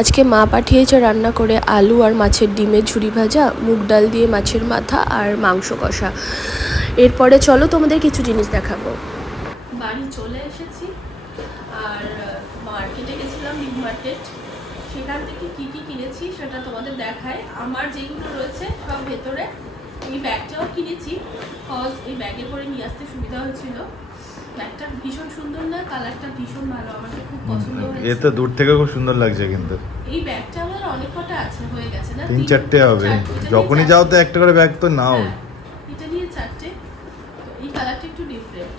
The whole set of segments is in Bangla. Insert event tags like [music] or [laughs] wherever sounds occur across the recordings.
আজকে মা পাঠিয়েছে রান্না করে আলু আর মাছের ডিমের ঝুরি ভাজা, মুগ ডাল দিয়ে মাছের মাথা আর মাংস কষা। এরপরে চলো তোমাদের কিছু জিনিস দেখাবো। বাড়ি চলে এসেছি, আর মার্কেটে গেছিলাম নিউ মার্কেট সেখান থেকে কী কী কিনেছি সেটা তোমাদের দেখায় আমার যেগুলো রয়েছে সব ভেতরে এই ব্যাগটাও কিনেছি কজ এই ব্যাগে করে নিয়ে আসতে সুবিধা হয়েছিল। ব্যাগটা ভীষণ সুন্দর না? কালারটা ভীষণ ভালো আমার তো খুব পছন্দ হয়েছে। তো দূর থেকে খুব সুন্দর লাগছে কিন্তু। এই ব্যাগটা আমার অনেক কটা আছে হয়ে গেছে না? তিন চারটে হবে। এটা যখনই যাও তো একটা করে ব্যাগ তো নাও। হ্যাঁ, এটা নিয়ে চারটে। এই কালারটা একটু ডিফারেন্ট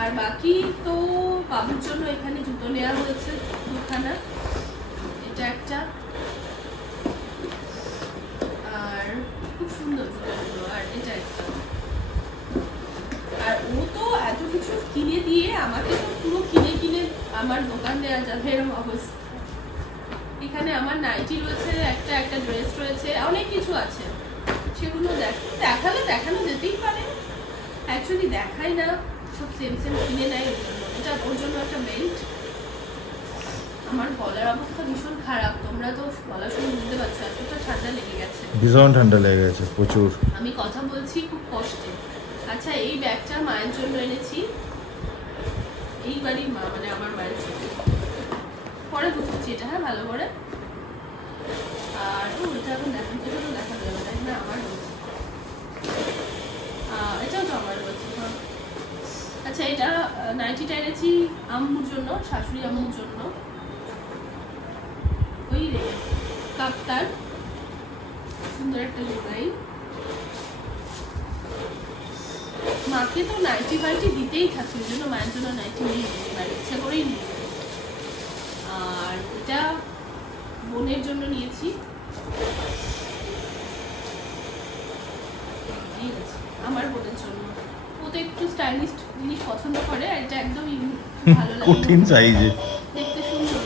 আর বাকি তো বাবুর জন্য এখানে জুতো নেওয়া হয়েছে দুখানা এটা একটা আর খুব সুন্দর জুতোগুলো আর এটা একটা আর ও তো এত কিছু কিনে দিয়ে আমাকে তো পুরো কিনে কিনে আমার দোকান দেওয়া যাবে এরকম অবস্থা। এখানে আমার নাইটি রয়েছে একটা একটা ড্রেস রয়েছে অনেক কিছু আছে। সেগুলো দেখ। দেখালে দেখানো যেতেই পারে। অ্যাকচুয়ালি দেখাই না সব সেম সেম কিনে নেয়। ওর জন্য এটা ওর জন্য একটা বেল্ট আমার গলার অবস্থা ভীষণ খারাপ। তোমরা তো গলা শুনে বুঝতে পারছ এতটা ঠান্ডা লেগে গেছে। ভীষণ ঠান্ডা লেগে গেছে প্রচুর। আমি কথা বলছি খুব কষ্টে। আচ্ছা এই ব্যাগটা মায়ের জন্য এনেছি। এই বাড়ির মা মানে আমার মায়ের ছেলে পরে বুঝছি এটা হ্যাঁ ভালো করে। আর এটা এখন দেখান এটা তো দেখা যাবে না না? আমার এটাও তো আমার রয়েছে হ্যাঁ। আচ্ছা এটা নাইটিটা এনেছি আম্মুর জন্য, শাশুড়ি আম্মুর জন্য। ওই রে কাপ্তান সুন্দর একটা ডিজাইন। মাকে তো নাইটি ফাইটি দিতেই থাকে ওই জন্য মায়ের জন্য নাইটি নিয়ে এবার ইচ্ছা করেই নিই আর এটা বোনের জন্য নিয়েছি। আমার বোনের জন্য। ও তো একটু স্টাইলিশ জিনিস পছন্দ করে আর এটা একদম [laughs] ভালো লাগে। কঠিন সাইজে দেখতে সুন্দর।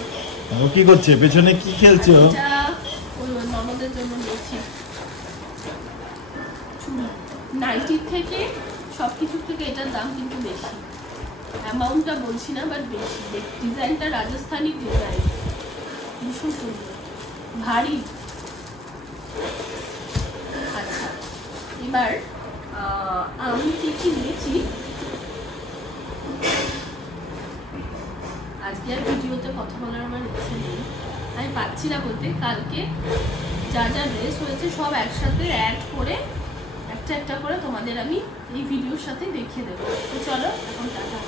ও কি করছে? পেছনে কি খেলছে ওই ননদের জন্য নিয়েছি। নাইটির থেকে সব কিছুর থেকে এটার দাম কিন্তু বেশি। অ্যামাউন্টটা বলছি না বাট বেশি। ডিজাইনটা রাজস্থানি ডিজাইন ভীষণ সুন্দর ভারী। আচ্ছা এবার আমি কি কি নিয়েছি আজকে আর ভিডিওতে কথা বলার আমার ইচ্ছে নেই। আমি পাচ্ছি না বলতে, কালকে যা যা ড্রেস হয়েছে সব একসাথে অ্যাড করে একটা একটা করে তোমাদের আমি এই ভিডিওর সাথে দেখিয়ে দেবো। তো চলো এখন টাটা।